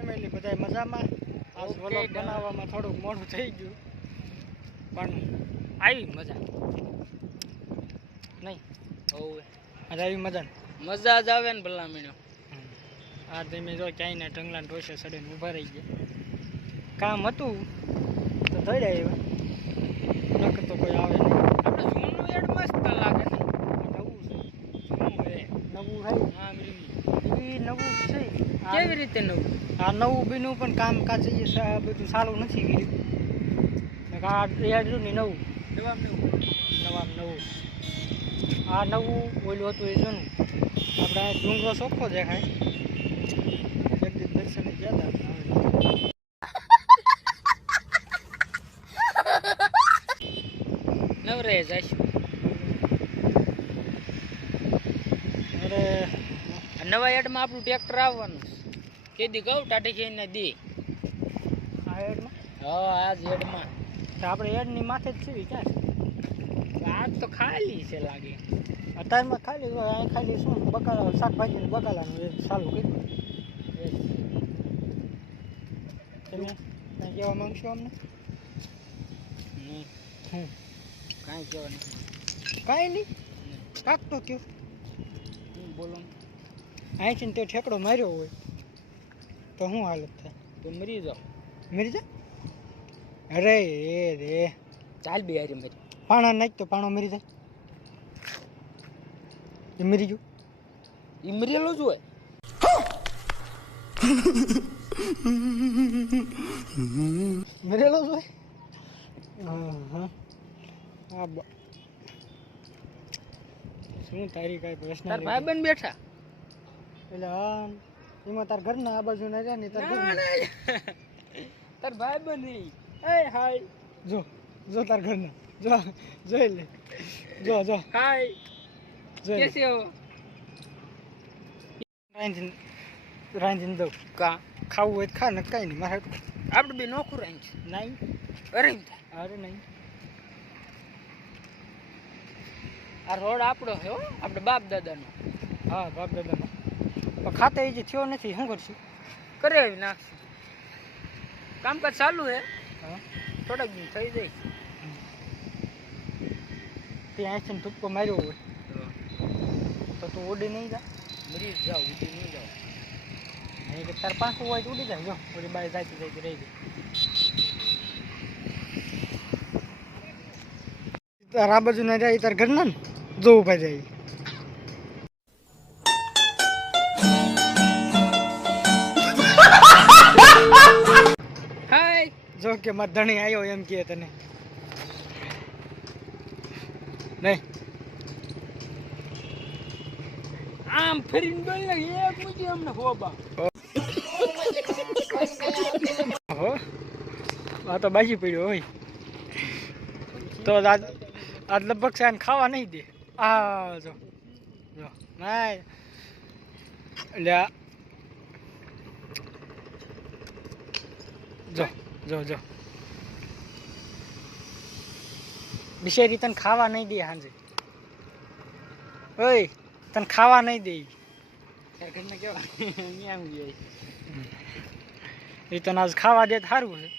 Family બધા મજામાં. આજ વ્લોગ બનાવવામાં થોડુંક મોડું થઈ ગયું પણ આવી મજા નહીં. ઓવે આજે આવી મજા મજા જ આવે ને ભલામણો. આ તમે જો ક્યાંય ને ઢંગલા ટોસે સડીને ઊભા રહી ગયા. કામ હતું તો થઈ જાય એવા નકર તો કોઈ આવે નહીં. આપણે જૂનું એડ મસ્ત લાગે ને. નવું છે નવું છે. હા એ નવું છે. કેવી રીતે નવું? આ નવું બીનું પણ કામકાજ બધું સારું નથી કર્યું. આ એડ ને નવું નવા નવું આ નવું ઓલું હતું એ જૂનું. આપણે આ ડુંગરો ચોખ્ખો દેખાય. એક દિવસ દર્શને ગયા હતા. નવરે જઈશું. અરે નવા એડમાં આપણું ટ્રેક્ટર આવવાનું છે. કેદી કહું ટાટી ખેઈને દે. આ એડમાં હા આ જ એડમાં તો આપણે એડની માથે જ છીએ ક્યાં છે? આજ તો ખાલી છે લાગે. અત્યારમાં ખાલી ખાલી શું બકાલા શાકભાજી બકાલાનું એ ચાલુ કર્યું. તમે કાંઈ કહેવા માંગશો અમને? હું કાંઈ કહેવા નથી. કાંઈ નહીં કાક તો કયો બોલો અહીંથી ને તે ઠેકડો માર્યો હોય તો શું હાલત થાય? તો મરી જાઓ. મરી જા. અરે એ રે ચાલ બે હારી મરી. પાણા નાખ તો પાણો મરી જાય. એ મરી ગયું. એ મરેલો જ હોય. મરેલો જ હોય. હા શું તારી કાંઈ પ્રશ્ન? તાર ભાઈબંધ બેઠા. એટલે હા એમાં તાર ઘરના આ બાજુ ના રહ્યા ને તાર ઘરના. તાર ભાઈબંધ નહીં. એ હાય જો જો તાર ઘરના જો જોઈ લે જો જો હાય જોઈ કેસે હો? રાંધીને દઉં. કા ખાવું હોય તો ખા ને કાંઈ નહીં મારે આપણે બે નોખું રાંધ. નહીં. અરે અરે નહીં. આ રોડ આપણો છે હો, આપણે બાપ દાદાનો. હા બાપ દાદાનો પણ ખાતે એ જે થયો નથી શું કરશું? કરે આવી નાખશું. કામકાજ ચાલુ છે. હા થોડાક દિન થઈ જાય. ત્યાં અહીંથી ટૂંકો માર્યો હોય તો તું ઉડી નહીં જા. મરી જાવ ઉડી નહીં જાવ. નહીં કે તાર પાંખું હોય તો ઉડી જાય. જો ઓલી બાય જાતી જાતી રહી ગઈ. તાર આ બાજુ ના જાય તાર ઘરના ને જો ઉભા જાય. હાય જો કે માર ધણી આવ્યો એમ કે તને નહીં. આમ ફરીને બોલ ને એક મુજી અમને હોબા. હો આ તો બાજી પડ્યો હોય તો આજ લગભગ છે ખાવા નહીં દે. આ જો જો ના એટલે જો જો જો બિચારી તને ખાવા નહીં દે સાંજે. ઓય તને ખાવા નહીં દે. ઘરના કેવા અહીંયા આવી જાય. એ તને આજ ખાવા દે સારું છે.